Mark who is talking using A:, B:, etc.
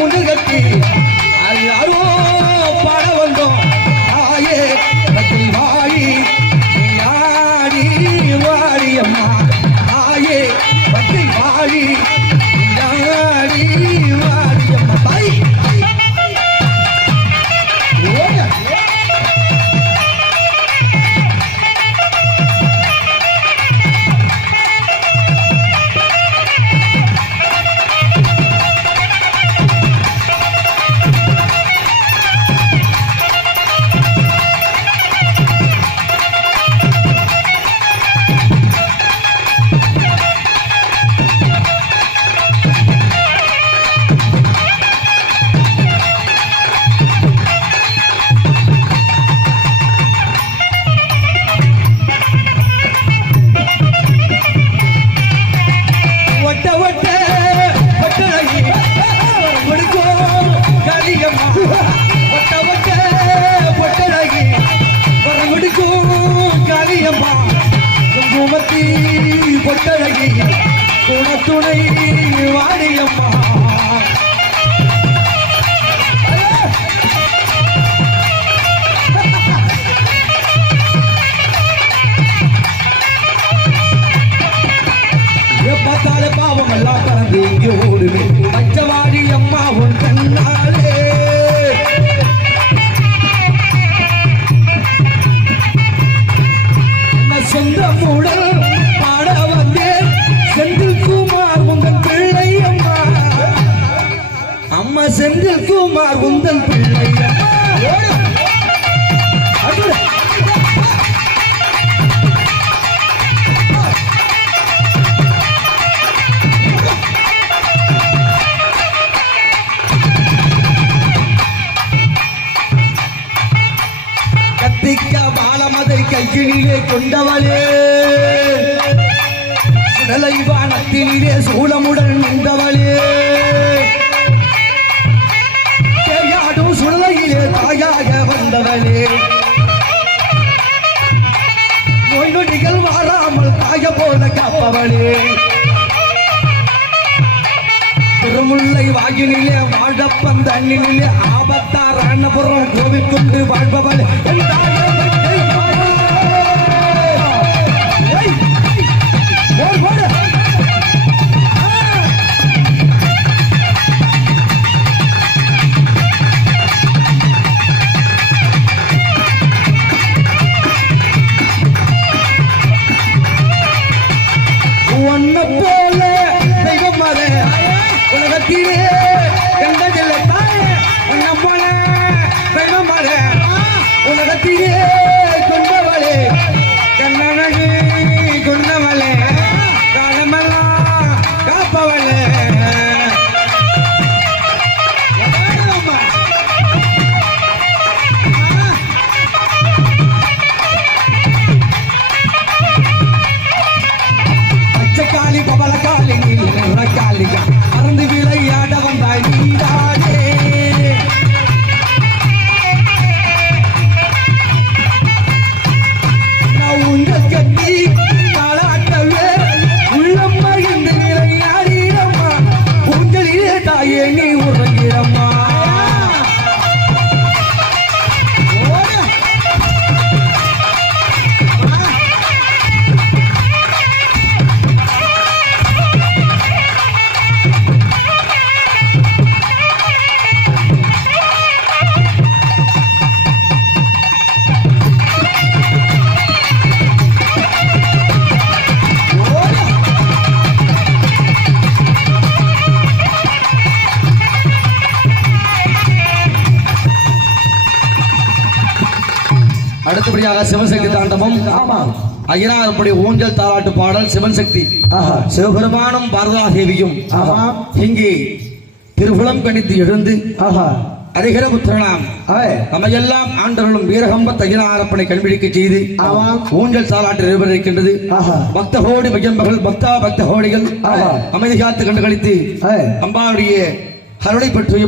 A: உண்டு கட்டி எல்லாரோ பாட வந்தோம் ஆயே கட்டில் வாடி ஆடி வாடியம்மா ஆயே கட்டில் வாடி குணத்துணை செந்தில் குமார் உந்தன் பிள்ளையா? அம்மா கத்திக்க பாலமதை கையிலே கொண்டவளே. சுடலை வானத்திலே சூளமுடன் நொடிகள் வாராமல் தாய போல காப்பவளே. திருமுல்லை வாயினிலே வாழப்பந்த அண்ணினிலே ஆபத்தார் அன்னபுரம் கோவில் கொண்டு வாழ்பவள். yeah. ஊஞ்சலிலே தாயே அடுத்தபடியாக சிவசக்தி தாண்டவம்
B: ஆமா
A: ஐயனாரப்படி ஊஞ்சல் தாலாட்டு பாடல் சிவன் சக்தி. சிவபெருமானும் பாரதாதேவியும். இங்கே திருகுளம் கணித்து எழுந்து
B: ஆஹா
A: அதிகர புத்திரனாம் நம்மையெல்லாம் ஆண்டவர்களும் வீரகம்ப தகினாரப்பனை கண்பிடிக்க செய்து. ஊஞ்சல் தாலாட்டு நிறுவனிருக்கின்றது
B: ஆஹா.
A: பக்த கோடி பையன்பர்கள் பக்தா பக்த கோடிகள். அமைதி காத்து கண்டு கழித்து அம்பாவுடைய அருளை பற்றியும்